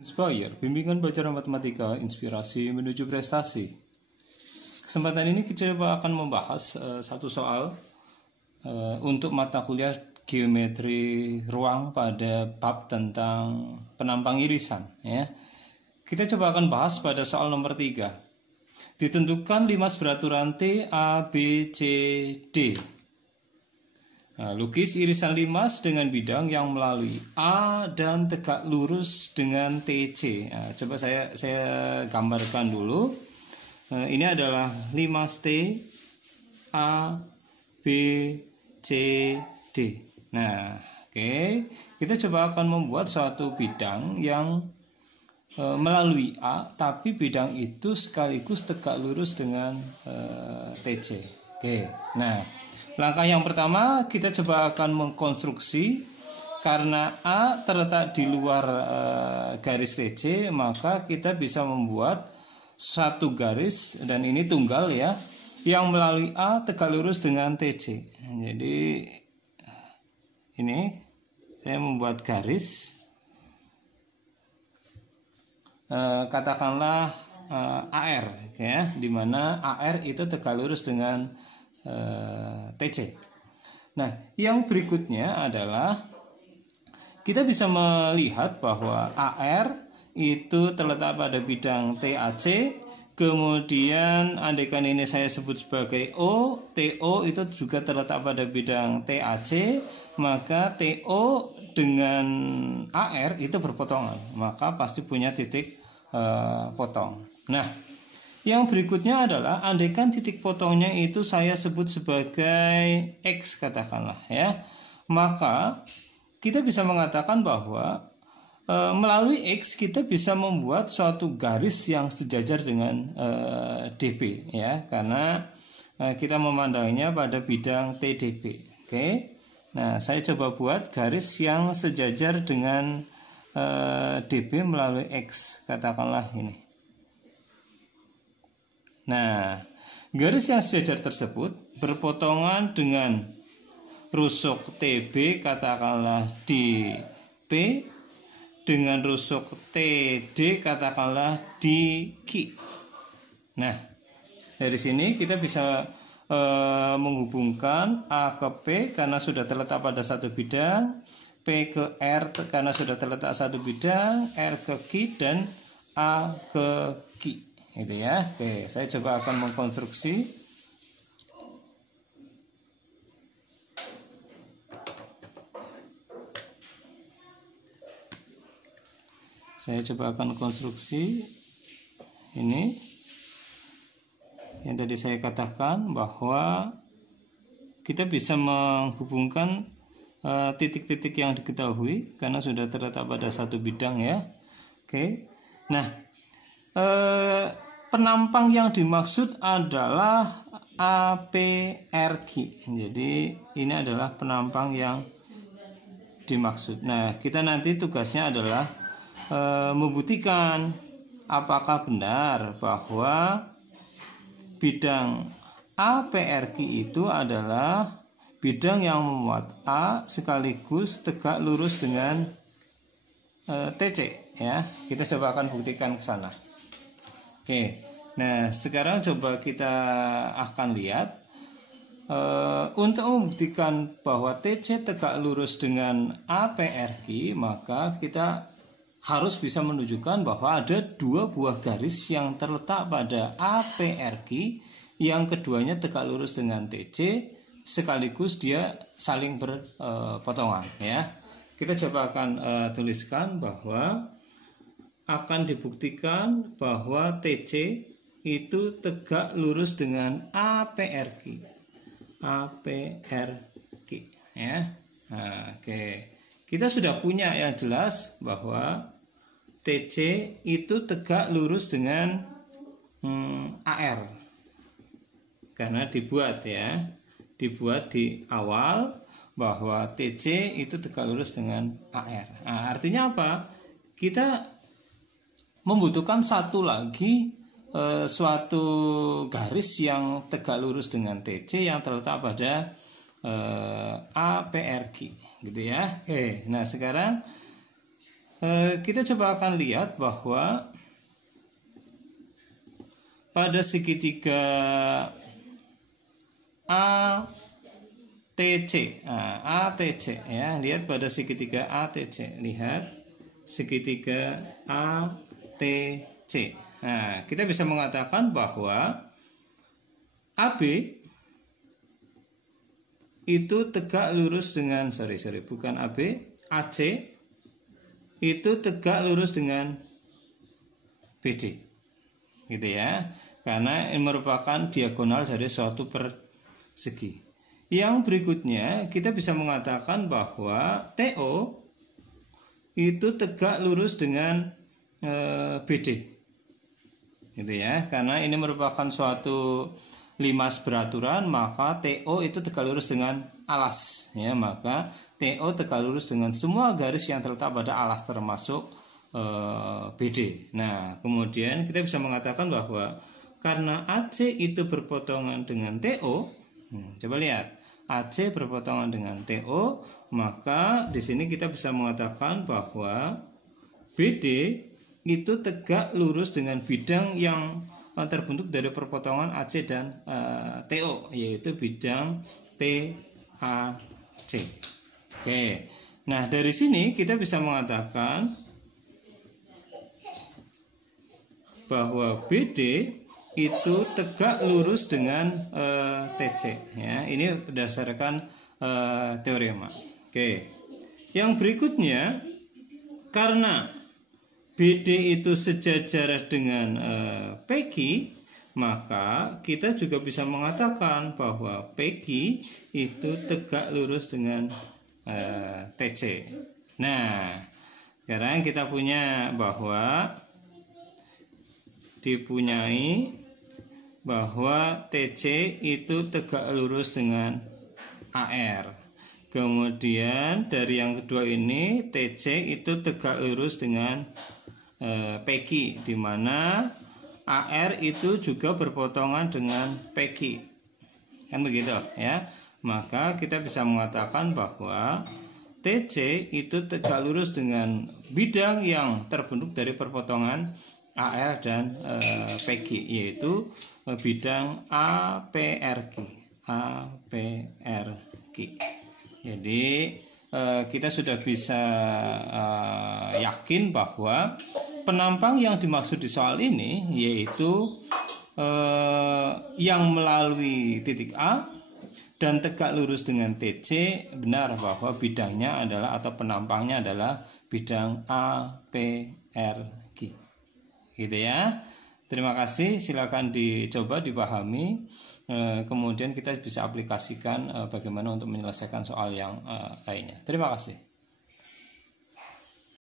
Inspire, bimbingan belajar matematika, inspirasi menuju prestasi. Kesempatan ini kita coba akan membahas satu soal untuk mata kuliah geometri ruang pada bab tentang penampang irisan. Ya. Kita coba akan bahas pada soal nomor 3. Ditentukan limas beraturan T, A, B, C, D. Nah, lukis irisan limas dengan bidang yang melalui A dan tegak lurus dengan TC. Nah, coba saya gambarkan dulu. Nah, ini adalah limas T, A, B, C, D. Nah, oke. Kita coba akan membuat suatu bidang yang melalui A, tapi bidang itu sekaligus tegak lurus dengan TC. Oke. Nah, langkah yang pertama kita coba akan mengkonstruksi. Karena A terletak di luar garis TC, maka kita bisa membuat satu garis, dan ini tunggal ya, yang melalui A tegak lurus dengan TC. Jadi ini saya membuat garis, katakanlah AR ya, di mana AR itu tegak lurus dengan TC. Nah, yang berikutnya adalah kita bisa melihat bahwa AR itu terletak pada bidang TAC, kemudian andaikan ini saya sebut sebagai O, TO itu juga terletak pada bidang TAC, maka TO dengan AR itu berpotongan, maka pasti punya titik potong. Nah, yang berikutnya adalah andaikan titik potongnya itu saya sebut sebagai X katakanlah ya, maka kita bisa mengatakan bahwa melalui X kita bisa membuat suatu garis yang sejajar dengan DP ya, karena kita memandangnya pada bidang TDP. Oke. Nah, saya coba buat garis yang sejajar dengan DP melalui X, katakanlah ini. Nah, garis yang sejajar tersebut berpotongan dengan rusuk TB, katakanlah di P, dengan rusuk TD, katakanlah di Q. Nah, dari sini kita bisa menghubungkan A ke P karena sudah terletak pada satu bidang, P ke R karena sudah terletak satu bidang, R ke Q, dan A ke Q. Itu ya. Oke, saya coba akan mengkonstruksi. Saya coba akan konstruksi ini yang tadi saya katakan bahwa kita bisa menghubungkan titik-titik yang diketahui karena sudah terletak pada satu bidang ya. Oke. Nah, penampang yang dimaksud adalah APRQ. Jadi ini adalah penampang yang dimaksud. Nah, kita nanti tugasnya adalah membuktikan apakah benar bahwa bidang APRQ itu adalah bidang yang memuat A sekaligus tegak lurus dengan TC ya. Kita coba akan buktikan ke sana. Oke. Nah, sekarang coba kita akan lihat untuk membuktikan bahwa TC tegak lurus dengan APRQ, maka kita harus bisa menunjukkan bahwa ada dua buah garis yang terletak pada APRQ, yang keduanya tegak lurus dengan TC sekaligus dia saling berpotongan ya. Kita coba akan tuliskan bahwa akan dibuktikan bahwa TC itu tegak lurus dengan APRQ. APRQ ya. Nah, oke. Kita sudah punya yang jelas bahwa TC itu tegak lurus dengan AR. Karena dibuat ya. Dibuat di awal bahwa TC itu tegak lurus dengan AR. Nah, artinya apa? Kita membutuhkan satu lagi suatu garis yang tegak lurus dengan TC yang terletak pada APRQ gitu ya. Oke, nah sekarang Kita coba akan lihat bahwa pada segitiga ATC, ATC ya, lihat pada segitiga ATC, lihat segitiga ATC. Nah, kita bisa mengatakan bahwa AB itu tegak lurus dengan bukan AB, AC itu tegak lurus dengan BD. Gitu ya. Karena ini merupakan diagonal dari suatu persegi. Yang berikutnya kita bisa mengatakan bahwa TO itu tegak lurus dengan BD. Gitu ya. Karena ini merupakan suatu limas beraturan, maka TO itu tegak lurus dengan alas ya, maka TO tegak lurus dengan semua garis yang terletak pada alas termasuk BD. Nah, kemudian kita bisa mengatakan bahwa karena AC itu berpotongan dengan TO, coba lihat AC berpotongan dengan TO, maka di sini kita bisa mengatakan bahwa BD itu tegak lurus dengan bidang yang terbentuk dari perpotongan AC dan TO, yaitu bidang TAC. Oke. Nah, dari sini kita bisa mengatakan bahwa BD itu tegak lurus dengan TC ya. Ini berdasarkan teorema. Oke. Yang berikutnya, karena BD itu sejajar dengan PQ, maka kita juga bisa mengatakan bahwa PQ itu tegak lurus dengan TC. Nah, sekarang kita punya bahwa TC itu tegak lurus dengan AR. Kemudian dari yang kedua ini TC itu tegak lurus dengan PQ, di mana AR itu juga berpotongan dengan PQ. Kan begitu ya. Maka kita bisa mengatakan bahwa TC itu tegak lurus dengan bidang yang terbentuk dari perpotongan AR dan PQ, yaitu bidang APRQ. Jadi kita sudah bisa yakin bahwa penampang yang dimaksud di soal ini yaitu yang melalui titik A dan tegak lurus dengan TC, benar bahwa bidangnya adalah atau penampangnya adalah bidang APRQ. Gitu ya. Terima kasih, silakan dicoba dipahami. Kemudian kita bisa aplikasikan bagaimana untuk menyelesaikan soal yang lainnya. Terima kasih.